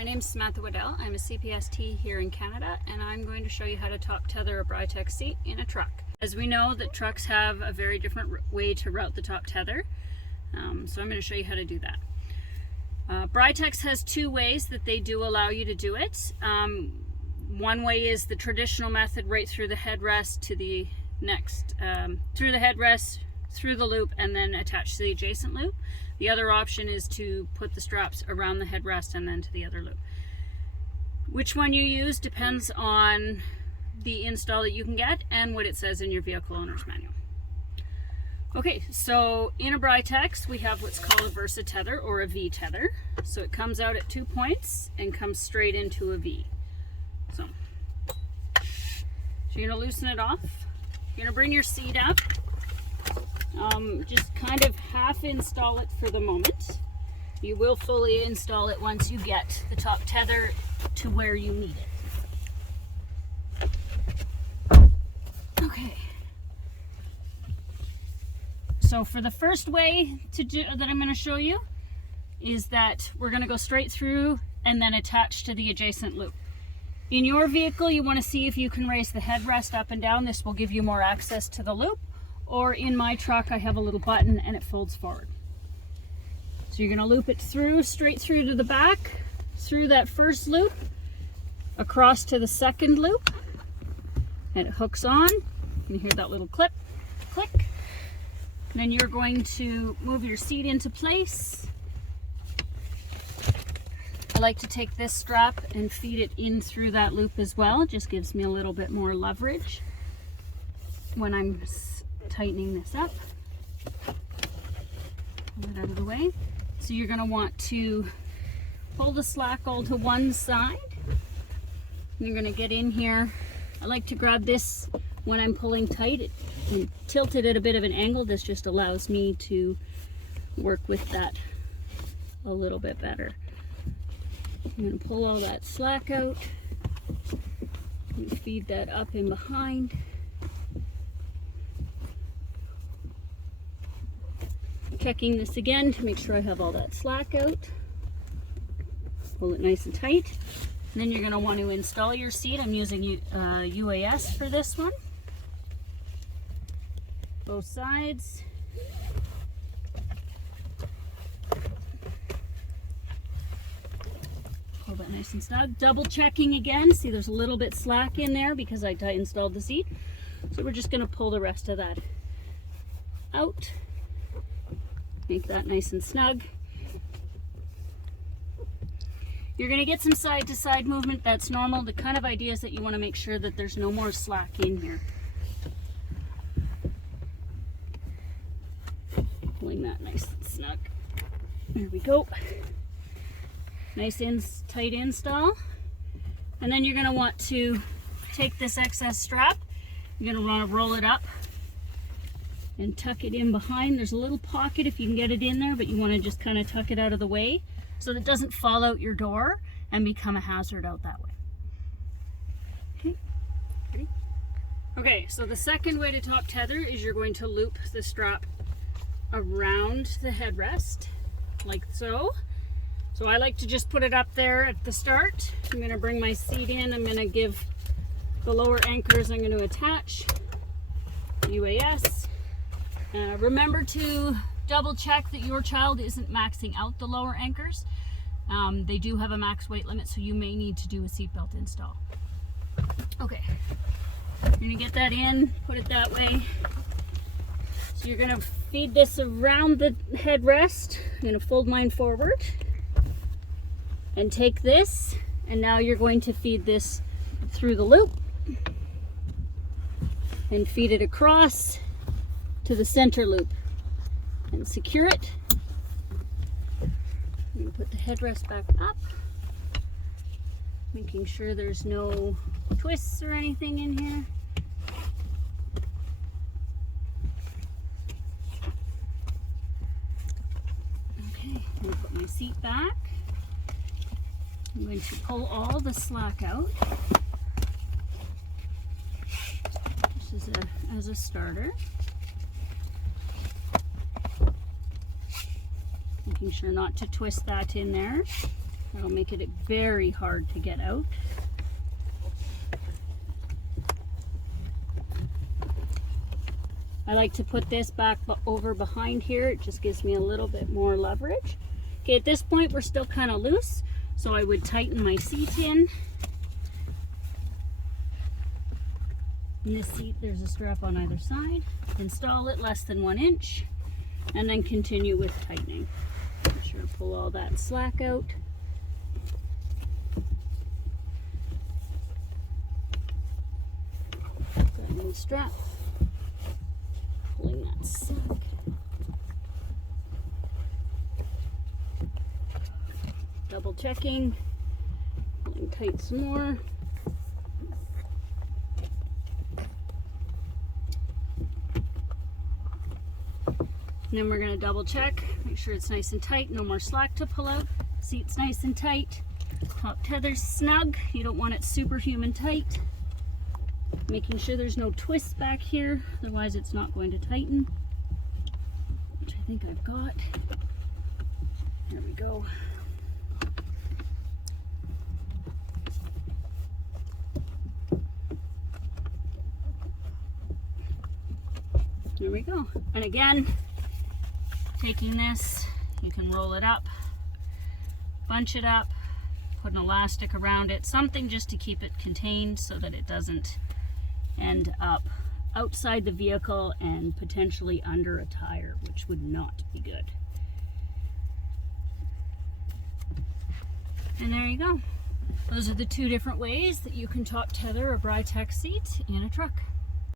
My name is Samantha Waddell. I'm a CPST here in Canada, and I'm going to show you how to top tether a Britax seat in a truck. As we know that trucks have a very different way to route the top tether, so I'm going to show you how to do that. Britax has two ways that they do allow you to do it. One way is the traditional method, right through the headrest to the next, through the headrest, through the loop, and then attach to the adjacent loop. The other option is to put the straps around the headrest and then to the other loop. Which one you use depends on the install that you can get and what it says in your vehicle owner's manual. Okay, so in a Britax we have what's called a Versa tether or a V tether. So it comes out at 2 points and comes straight into a V. So you're going to loosen it off. You're going to bring your seat up. Just kind of half install it for the moment. You will fully install it once you get the top tether to where you need it. Okay. So for the first way to do that I'm going to show you is that we're going to go straight through and then attach to the adjacent loop. In your vehicle, you want to see if you can raise the headrest up and down. This will give you more access to the loop. Or in my truck, I have a little button and it folds forward. So you're going to loop it through, straight through to the back, through that first loop, across to the second loop, and it hooks on. You hear that little clip, click. And then you're going to move your seat into place. I like to take this strap and feed it in through that loop as well. It just gives me a little bit more leverage when I'm tightening this up. Pull it out of the way. So you're going to want to pull the slack all to one side. You're going to get in here. I like to grab this when I'm pulling tight and tilt it at a bit of an angle. This just allows me to work with that a little bit better. I'm going to pull all that slack out and feed that up in behind. Checking this again to make sure I have all that slack out. Pull it nice and tight. And then you're going to want to install your seat. I'm using UAS for this one. Both sides. Pull that nice and snug. Double checking again. See, there's a little bit slack in there because I installed the seat. So we're just going to pull the rest of that out. Make that nice and snug. You're going to get some side to side movement. That's normal. The kind of idea is that you want to make sure that there's no more slack in here. Pulling that nice and snug. There we go. Nice tight install. And then you're going to want to take this excess strap. You're going to want to roll it up and tuck it in behind. There's a little pocket if you can get it in there, but you want to just kind of tuck it out of the way so that it doesn't fall out your door and become a hazard out that way. Okay, ready? Okay, so the second way to top tether is you're going to loop the strap around the headrest, like so. So I like to just put it up there at the start. I'm going to bring my seat in. I'm going to give the lower anchors, I'm going to attach UAS. Remember to double check that your child isn't maxing out the lower anchors. They do have a max weight limit, so you may need to do a seatbelt install. Okay, you're going to get that in, put it that way. So you're going to feed this around the headrest. I'm going to fold mine forward and take this, and now you're going to feed this through the loop and feed it across to the center loop and secure it. I'm going to put the headrest back up, making sure there's no twists or anything in here. Okay, I'm going to put my seat back. I'm going to pull all the slack out. This is as a starter. Making sure not to twist that in there. That'll make it very hard to get out. I like to put this back over behind here. It just gives me a little bit more leverage. Okay, at this point we're still kind of loose, so I would tighten my seat in. In this seat there's a strap on either side. Install it less than 1 inch, and then continue with tightening. Make sure to pull all that slack out. That new strap. Pulling that slack. Double checking. Pulling tight some more. And then we're going to double check, make sure it's nice and tight, no more slack to pull out. Seat's nice and tight. Top tether's snug. You don't want it superhuman tight. Making sure there's no twists back here, otherwise it's not going to tighten. Which I think I've got. There we go. There we go. And again, taking this, you can roll it up, bunch it up, put an elastic around it, something just to keep it contained so that it doesn't end up outside the vehicle and potentially under a tire, which would not be good. And there you go. Those are the 2 different ways that you can top tether a Britax seat in a truck.